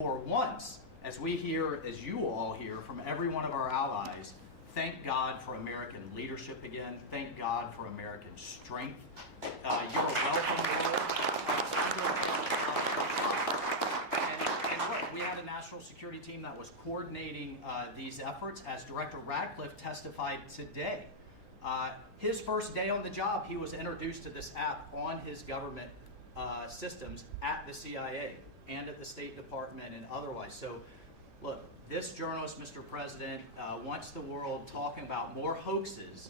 For once, as we hear, as you all hear from every one of our allies, thank God for American leadership again. Thank God for American strength. You're welcome. And look, we had a national security team that was coordinating these efforts. As Director Radcliffe testified today, his first day on the job, he was introduced to this app on his government systems at the CIA and at the State Department and otherwise. So, look, this journalist, Mr. President, wants the world talking about more hoaxes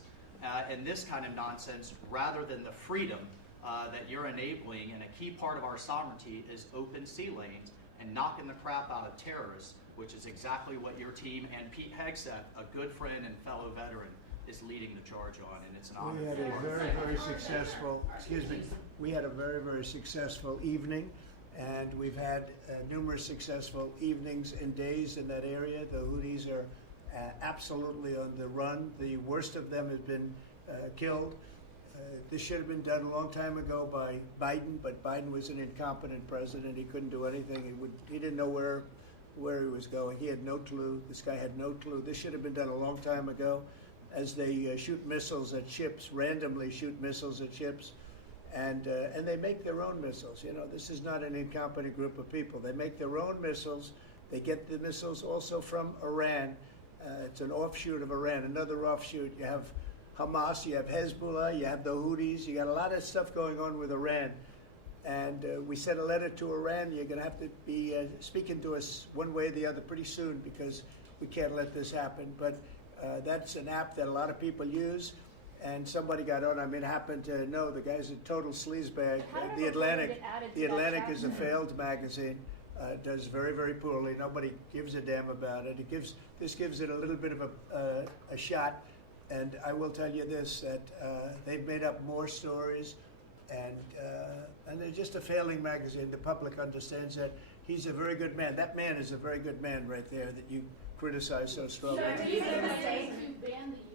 and this kind of nonsense rather than the freedom that you're enabling. And a key part of our sovereignty is open sea lanes and knocking the crap out of terrorists, which is exactly what your team and Pete Hegseth, a good friend and fellow veteran, is leading the charge on, and it's an honor. We had a very successful, we had a very successful evening, and we've had numerous successful evenings and days in that area. The Houthis are absolutely on the run. The worst of them has been killed. This should have been done a long time ago by Biden, but Biden was an incompetent president. He couldn't do anything. He didn't know where he was going. He had no clue. This guy had no clue. This should have been done a long time ago. As they shoot missiles at ships, randomly shoot missiles at ships, and they make their own missiles. You know, this is not an incompetent group of people. They make their own missiles. They get the missiles also from Iran. It's an offshoot of Iran, another offshoot. You have Hamas, you have Hezbollah, you have the Houthis. You got a lot of stuff going on with Iran. And we sent a letter to Iran. You're going to have to be speaking to us one way or the other pretty soon, because we can't let this happen. But that's an app that a lot of people use, and somebody got on. I mean, happened to know the guy's a total sleazebag. The Atlantic is a failed magazine. Does very poorly. Nobody gives a damn about it. This gives it a little bit of a shot. And I will tell you this, that they've made up more stories, and they're just a failing magazine. The public understands that. He's a very good man. That man is a very good man right there that you criticize so strongly.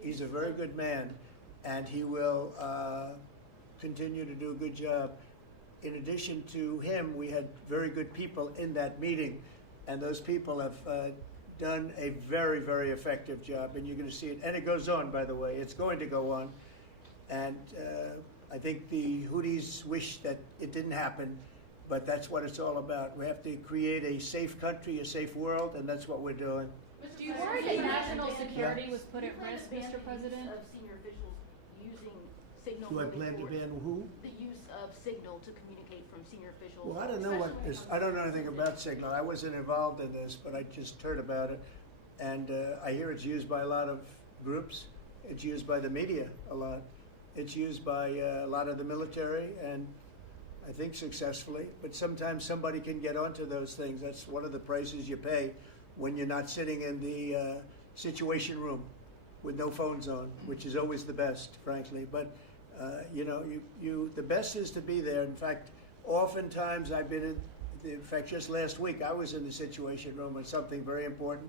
He's a very good man, and he will continue to do a good job. In addition to him, we had very good people in that meeting, and those people have done a very effective job, and you're going to see it. And it goes on, by the way. It's going to go on. And I think the Houthis wish that it didn't happen, but that's what it's all about. We have to create a safe country, a safe world, and that's what we're doing. Do you worry that national security was put at risk, Mr. President? Of senior officials using signal. Do I plan to ban who? The use of signal to communicate from senior officials. Well, I don't know what this. I don't know anything about signal. I wasn't involved in this, but I just heard about it, and I hear it's used by a lot of groups. It's used by the media a lot. It's used by a lot of the military, and I think successfully. But sometimes somebody can get onto those things. That's one of the prices you pay when you're not sitting in the situation room with no phones on, which is always the best, frankly. But the best is to be there. In fact, oftentimes I've been in fact, just last week I was in the situation room on something very important,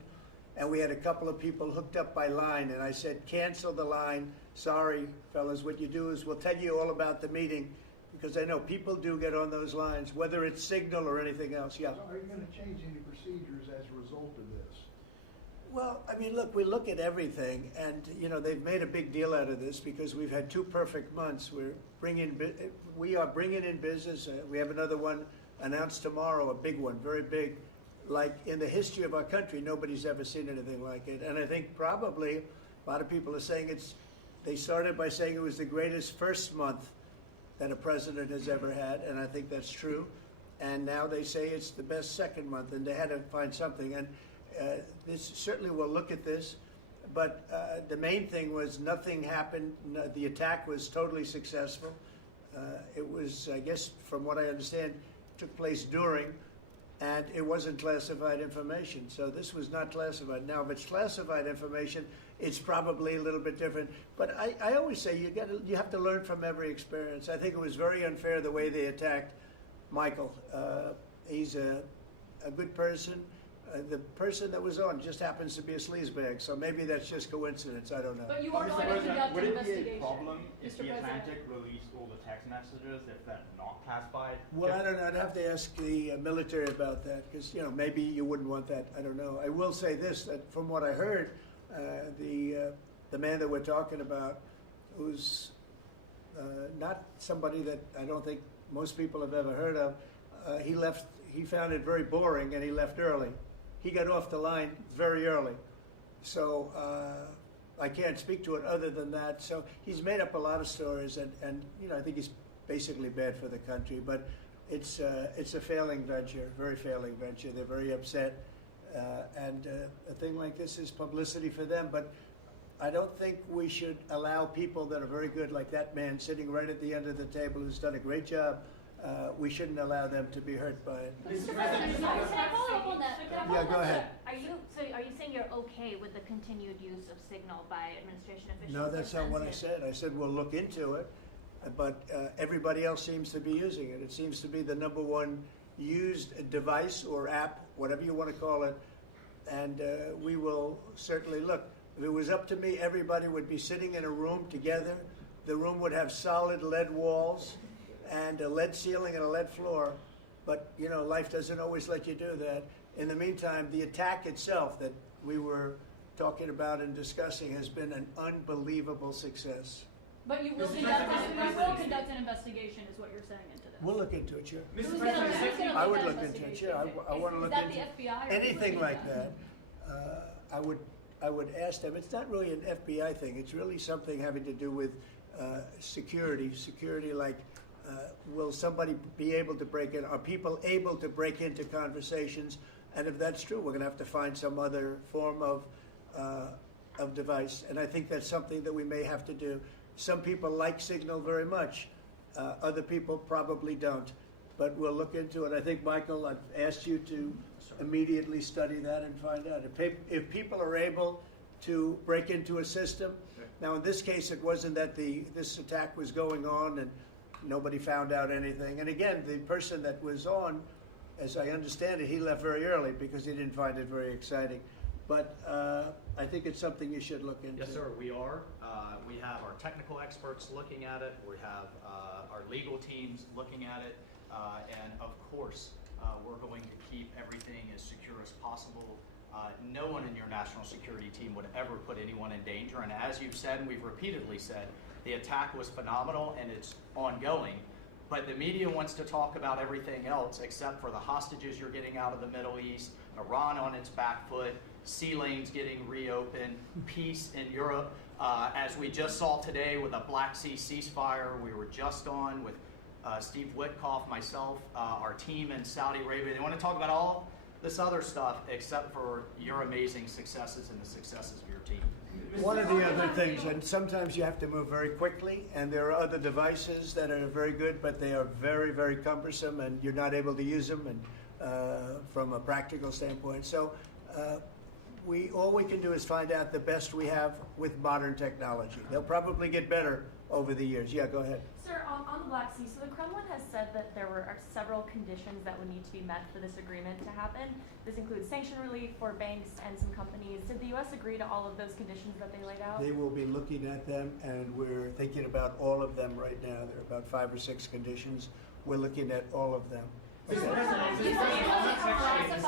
and we had a couple of people hooked up by line, and I said, cancel the line. Sorry, fellas, what you do is we'll tell you all about the meeting, because I know people do get on those lines, whether it's signal or anything else. Yeah. So are you going to change any procedures as a result of this? Well, I mean, look, we look at everything, and they've made a big deal out of this because we've had 2 perfect months. We are bringing in business. We have another one announced tomorrow, a big one, very big. Like in the history of our country, nobody's ever seen anything like it. And I think probably a lot of people are saying they started by saying it was the greatest first month that a president has ever had, and I think that's true. And now they say it's the best second month, and they had to find something. And this certainly will look at this, but the main thing was nothing happened. The attack was totally successful. It was, I guess, from what I understand, took place during, and it wasn't classified information. So this was not classified. Now, if it's classified information, it's probably a little bit different. But I always say you have to learn from every experience. I think it was very unfair the way they attacked Michael. He's a good person. The person that was on just happens to be a sleazebag, so maybe that's just coincidence. I don't know. But you are Mr. going to President, conduct would an it be a investigation. problem if Mr. the President. Atlantic released all the text messages if they're not classified? Well, I don't know. I'd have to ask the military about that because maybe you wouldn't want that. I don't know. I will say this: that from what I heard, the man that we're talking about, who's not somebody that I don't think most people have ever heard of, he left. He found it very boring, and he left early. He got off the line very early, so I can't speak to it other than that. So he's made up a lot of stories, and I think he's basically bad for the country. But it's a failing venture, very failing venture. They're very upset, and a thing like this is publicity for them. But I don't think we should allow people that are very good, like that man sitting right at the end of the table, who's done a great job. We shouldn't allow them to be hurt by it. Mr. President, can I follow up on that? Yeah, go ahead. Are you saying you're okay with the continued use of Signal by administration officials? No, or that's not what I sensitive? said. I said we'll look into it, but everybody else seems to be using it. It seems to be the number one used device or app, whatever you want to call it, and we will certainly look. If it was up to me, everybody would be sitting in a room together. The room would have solid lead walls and a lead ceiling and a lead floor, but life doesn't always let you do that. In the meantime, the attack itself that we were talking about and discussing has been an unbelievable success. But you will conduct an investigation, is what you're saying into this. We'll look into it, sure. Who's gonna I would lead that look into it, investigation? sure. I want to look Is that into the FBI or anything who's like looking that. I would ask them. It's not really an FBI thing. It's really something having to do with security. Security, like will somebody be able to break in? Are people able to break into conversations? And if that's true, we're going to have to find some other form of device. And I think that's something that we may have to do. Some people like Signal very much. Other people probably don't. But we'll look into it. I think, Michael, I've asked you to immediately study that and find out. If people are able to break into a system, now in this case it wasn't that this attack was going on and nobody found out anything. And again, the person that was on, as I understand it, he left very early because he didn't find it very exciting. But I think it's something you should look into. Yes, sir, we are. We have our technical experts looking at it. We have our legal teams looking at it. And of course, we're going to keep everything as secure as possible. No one in your national security team would ever put anyone in danger. And as you've said, and we've repeatedly said, the attack was phenomenal and it's ongoing. But the media wants to talk about everything else except for the hostages you're getting out of the Middle East, Iran on its back foot, sea lanes getting reopened, peace in Europe. As we just saw today with a Black Sea ceasefire, we were just on with Steve Witkoff, myself, our team in Saudi Arabia. They want to talk about all this other stuff except for your amazing successes and the successes of your team. One of the other things, and sometimes you have to move very quickly, and there are other devices that are very good, but they are very, very cumbersome, and you're not able to use them and from a practical standpoint. So all we can do is find out the best we have with modern technology. They'll probably get better over the years. Yeah, go ahead. Sir, on the Black Sea, so the Kremlin has said that there are several conditions that would need to be met for this agreement to happen. This includes sanction relief for banks and some companies. Did the U.S. agree to all of those conditions that they laid out? They will be looking at them, and we're thinking about all of them right now. There are about 5 or 6 conditions. We're looking at all of them. Mr. President, You President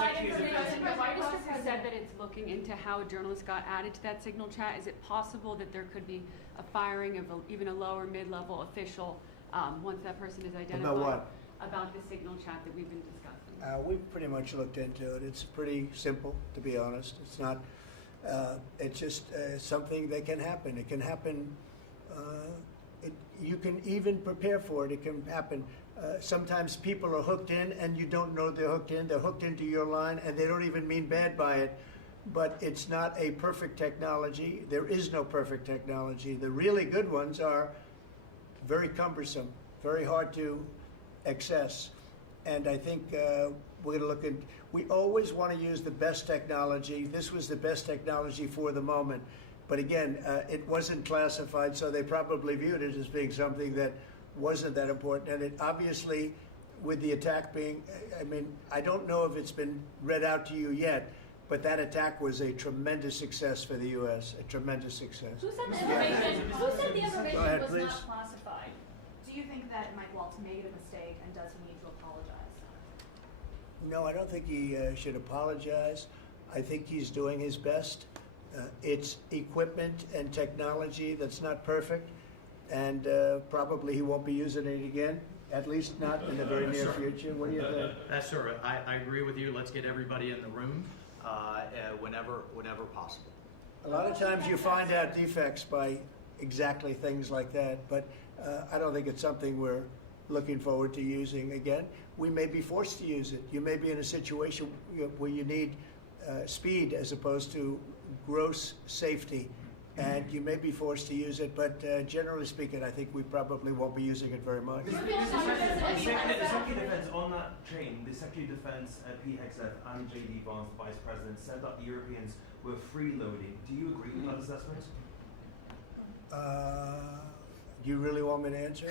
said that it's looking into how journalists got added to that Signal chat. Is it possible that there could be a firing of even a lower mid-level official once that person is identified? About what? About the Signal chat that we've been discussing. We've pretty much looked into it. It's pretty simple, to be honest. It's not. It's just something that can happen. It can happen. You can even prepare for it. It can happen. Sometimes people are hooked in, and you don't know they're hooked in. They're hooked into your line, and they don't even mean bad by it. But it's not a perfect technology. There is no perfect technology. The really good ones are very cumbersome, very hard to access. And I think we're going to look at. We always want to use the best technology. This was the best technology for the moment. But again, it wasn't classified, so they probably viewed it as being something that wasn't that important. And it obviously with the attack being, I mean, I don't know if it's been read out to you yet, but that attack was a tremendous success for the U.S., a tremendous success. Who said the information Go ahead, was please. not classified? Do you think that Mike Waltz made a mistake, and does he need to apologize? No, I don't think he should apologize. I think he's doing his best. It's equipment and technology that's not perfect, and probably he won't be using it again, at least not in the very near future. What do you think? That's sir. I agree with you. Let's get everybody in the room whenever possible. A lot of times you find out defects by exactly things like that, but I don't think it's something we're looking forward to using again. We may be forced to use it. You may be in a situation where you need speed as opposed to gross safety, and you may be forced to use it, but generally speaking, I think we probably won't be using it very much. The Secretary of Defense on that train, the Secretary of Defense, Pete Hegseth, and J.D. Vance, the Vice President, said that the Europeans were freeloading. Do you agree with that assessment? Do you really want me to answer?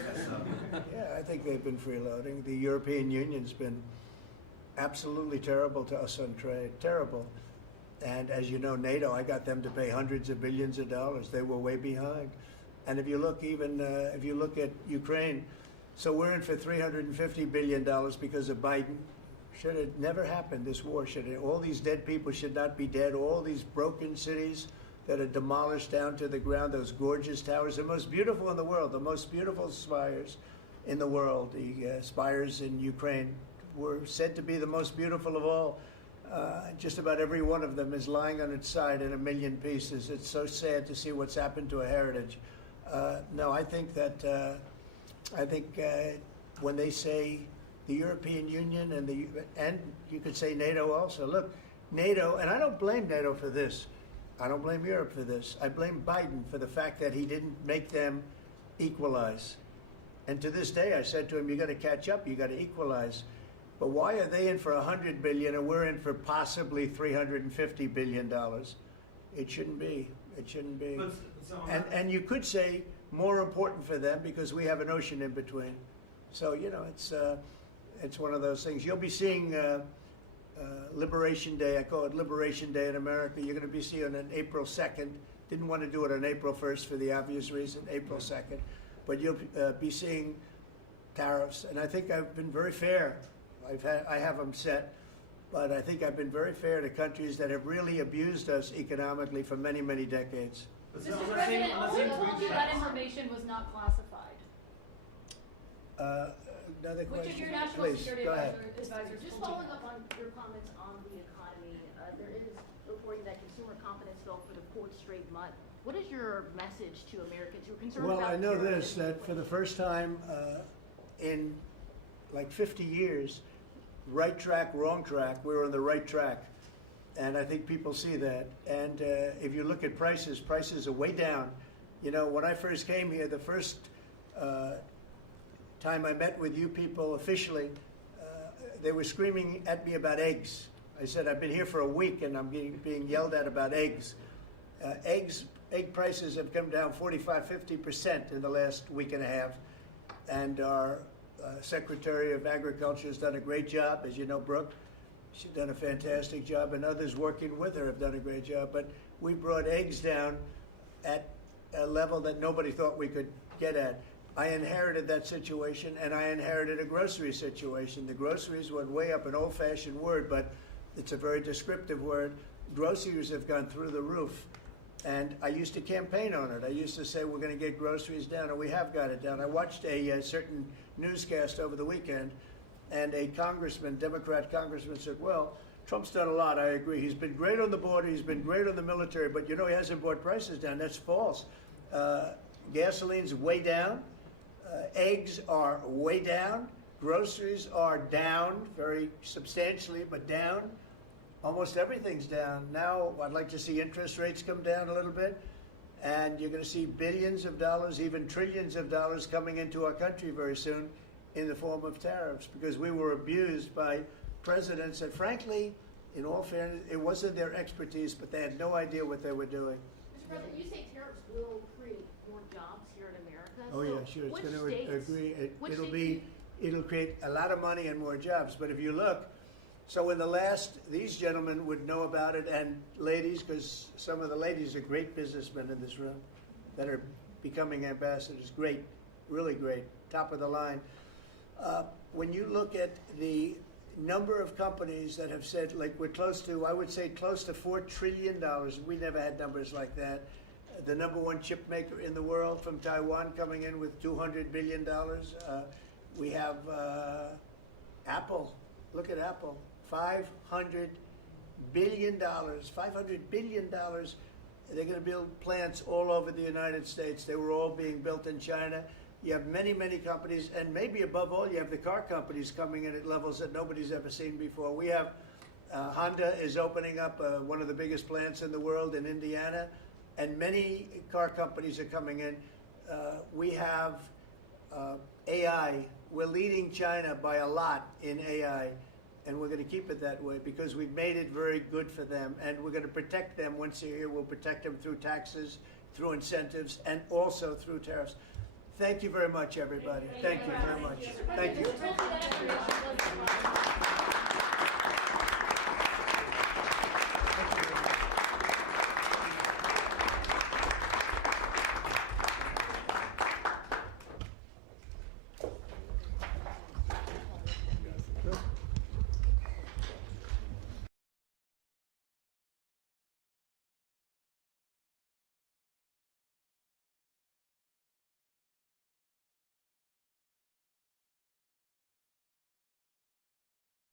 Yeah, I think they've been freeloading. The European Union's been absolutely terrible to us on trade, terrible. And as you know, NATO, I got them to pay hundreds of billions of dollars. They were way behind. And if you look if you look at Ukraine, so we're in for $350 billion because of Biden. Should have never happened, this war. All these dead people should not be dead. All these broken cities that are demolished down to the ground, those gorgeous towers, the most beautiful in the world, the most beautiful spires in the world. The spires in Ukraine were said to be the most beautiful of all. Just about every one of them is lying on its side in a million pieces. It's so sad to see what's happened to a heritage. No, I think that when they say the European Union and you could say NATO also. Look, NATO, and I don't blame NATO for this. I don't blame Europe for this. I blame Biden for the fact that he didn't make them equalize. And to this day, I said to him, you got to catch up, you got to equalize. But why are they in for $100 billion and we're in for possibly $350 billion? It shouldn't be. It shouldn't be. And you could say more important for them because we have an ocean in between. So it's one of those things. You'll be seeing Liberation Day. I call it Liberation Day in America. You're going to be seeing it on April 2nd. Didn't want to do it on April 1st for the obvious reason, April 2nd. But you'll be seeing tariffs. And I think I've been very fair. I have them set, but I think I've been very fair to countries that have really abused us economically for many, many decades. Mr. President, who told you that information was not classified? Another Which question? of your national Please, security go ahead. advisors Just told you? following up on your comments on the economy, there is reporting that consumer confidence fell for the fourth straight month. What is your message to Americans who are concerned Well, about I know terrorism? this, that for the first time in like 50 years, right track, wrong track, we're on the right track. And I think people see that. And if you look at prices are way down. You know, when I first came here, the first time I met with you people officially, they were screaming at me about eggs. I said, I've been here for a week and I'm being yelled at about eggs. Egg prices have come down 45-50% in the last week and a half. And our Secretary of Agriculture has done a great job, as you know, Brooke. She's done a fantastic job, and others working with her have done a great job. But we brought eggs down at a level that nobody thought we could get at. I inherited that situation, and I inherited a grocery situation. The groceries went way up, an old-fashioned word, but it's a very descriptive word. Groceries have gone through the roof. And I used to campaign on it. I used to say we're going to get groceries down, and we have got it down. I watched a certain newscast over the weekend, and a congressman, Democrat congressman, said, well, Trump's done a lot, I agree. He's been great on the border, he's been great on the military, but he hasn't brought prices down. That's false. Gasoline's way down. Eggs are way down. Groceries are down very substantially, but down. Almost everything's down. Now, I'd like to see interest rates come down a little bit, and you're going to see billions of dollars, even trillions of dollars coming into our country very soon in the form of tariffs, because we were abused by presidents that, frankly, in all fairness, it wasn't their expertise, but they had no idea what they were doing. Mr. President, you say tariffs will create more jobs here in America. Oh, So yeah, sure. It's which going to states- agree. which It'll states be it'll create a lot of money and more jobs. But if you look, so in the last, these gentlemen would know about it, and ladies, because some of the ladies are great businessmen in this room that are becoming ambassadors. Great, really great, top of the line. When you look at the number of companies that have said, like we're close to, I would say close to $4 trillion. We never had numbers like that. The number one chip maker in the world from Taiwan coming in with $200 billion. We have Apple. Look at Apple. $500 billion. $500 billion. They're going to build plants all over the United States. They were all being built in China. You have many, many companies, and maybe above all, you have the car companies coming in at levels that nobody's ever seen before. We have Honda is opening up one of the biggest plants in the world in Indiana, and many car companies are coming in. We have AI. We're leading China by a lot in AI, and we're going to keep it that way because we've made it very good for them, and we're going to protect them once they're here. We'll protect them through taxes, through incentives, and also through tariffs. Thank you very much, everybody. Thank you very much. Thank you.